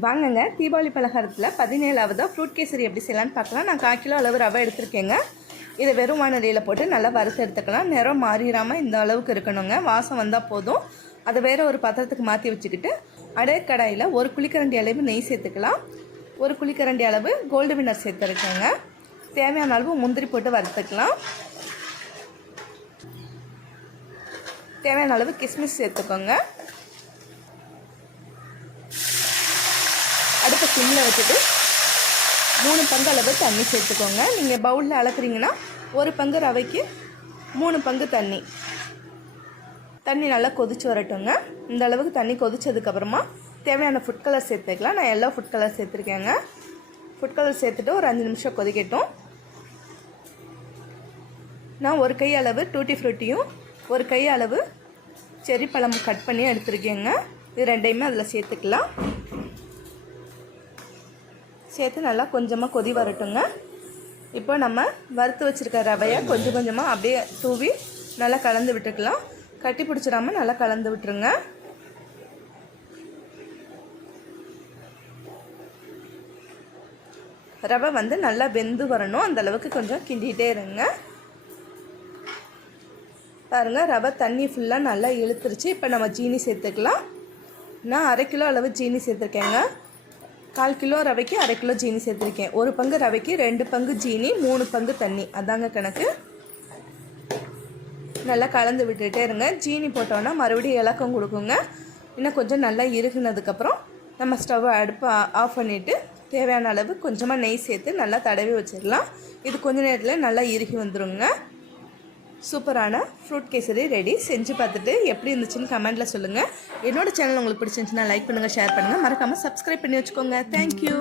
வாங்கங்க Deepavali பலகாரத்தில் 17வது fruit kesari எப்படி செய்யலான்னு பார்க்கலாம். நான் 1/4 கிலோ அளவு ரவை எடுத்துருக்கேங்க. இதை வெறும் வானலியில் போட்டு நல்லா வறுத்து எடுத்துக்கலாம். நிறம் மாறிடாமல் இந்த அளவுக்கு இருக்கணுங்க. வாசம் வந்தால் போதும். அதை வேறு ஒரு பாத்திரத்துக்கு மாற்றி வச்சுக்கிட்டு அடை கடாயில் 1 குழிக்கரண்டி அளவு நெய் சேர்த்துக்கலாம். 1 குழிக்கரண்டி அளவு கோல்டு வின்னர் சேர்த்துருக்கேங்க. தேவையான அளவு முந்திரி போட்டு வறுத்துக்கலாம். தேவையான அளவு கிஸ்மிஸ் சேர்த்துக்கோங்க. அடுப்பை சிம்மில் வச்சுட்டு 3 பங்கு அளவு தண்ணி சேர்த்துக்கோங்க. நீங்கள் பவுலில் அளக்குறீங்கன்னா 1 பங்கு ரவைக்கு 3 பங்கு தண்ணி. தண்ணி நல்லா கொதிச்சு வரட்டுங்க. இந்த அளவுக்கு தண்ணி கொதிச்சதுக்கப்புறமா தேவையான ஃபுட் கலர் சேர்த்துக்கலாம். நான் எல்லோ ஃபுட் கலர் சேர்த்துருக்கேங்க. ஃபுட் கலர் சேர்த்துட்டு ஒரு 5 நிமிஷம் கொதிக்கட்டும். நான் 1 கை அளவு டூட்டி ஃப்ரூட்டியும் 1 கை அளவு செர்ரி பழம் கட் பண்ணி எடுத்துருக்கேங்க. இது ரெண்டையுமே அதில் சேர்த்துக்கலாம். சேர்த்து நல்லா கொஞ்சமாக கொதி வரட்டுங்க. இப்போ நம்ம வறுத்து வச்சுருக்க ரவையை கொஞ்சம் கொஞ்சமாக அப்படியே தூவி நல்லா கலந்து விட்டுக்கலாம். கட்டி பிடிச்சிடாமல் நல்லா கலந்து விட்டுருங்க. ரவை நல்லா வெந்து வரணும். அந்தளவுக்கு கொஞ்சம் கிண்டிகிட்டே இருங்க. பாருங்கள், ரவை தண்ணி ஃபுல்லாக நல்லா இழுத்துருச்சு. இப்போ நம்ம ஜீனி சேர்த்துக்கலாம். நான் 1/2 கிலோ அளவு ஜீனி சேர்த்துருக்கேங்க. 1/4 கிலோ ரவைக்கு 1/2 கிலோ ஜீனி சேர்த்துருக்கேன். 1 பங்கு ரவைக்கு 2 பங்கு ஜீனி, 3 பங்கு தண்ணி, அதாங்க கணக்கு. நல்லா கலந்து விட்டுகிட்டே இருங்க. ஜீனி போட்டோன்னா மறுபடியும் இலக்கம் கொடுக்குங்க. இன்னும் கொஞ்சம் நல்லா இறுகுனதுக்கப்புறம் நம்ம ஸ்டவ்வை அடுப்பை ஆஃப் பண்ணிவிட்டு தேவையான அளவு கொஞ்சமாக நெய் சேர்த்து நல்லா தடவி வச்சிடலாம். இது கொஞ்ச நேரத்தில் நல்லா இறுகி வந்துடுங்க. சூப்பரான ஃப்ரூட் கேசரி ரெடி. செஞ்சு பார்த்துட்டு எப்படி இருந்துச்சுன்னு கமெண்ட்டில் சொல்லுங்கள். என்னோடய சேனல் உங்களுக்கு பிடிச்சிருந்துச்சுன்னா லைக் பண்ணுங்கள், ஷேர் பண்ணுங்கள், மறக்காமல் சப்ஸ்கிரைப் பண்ணி வச்சுக்கோங்க. தேங்க்யூ.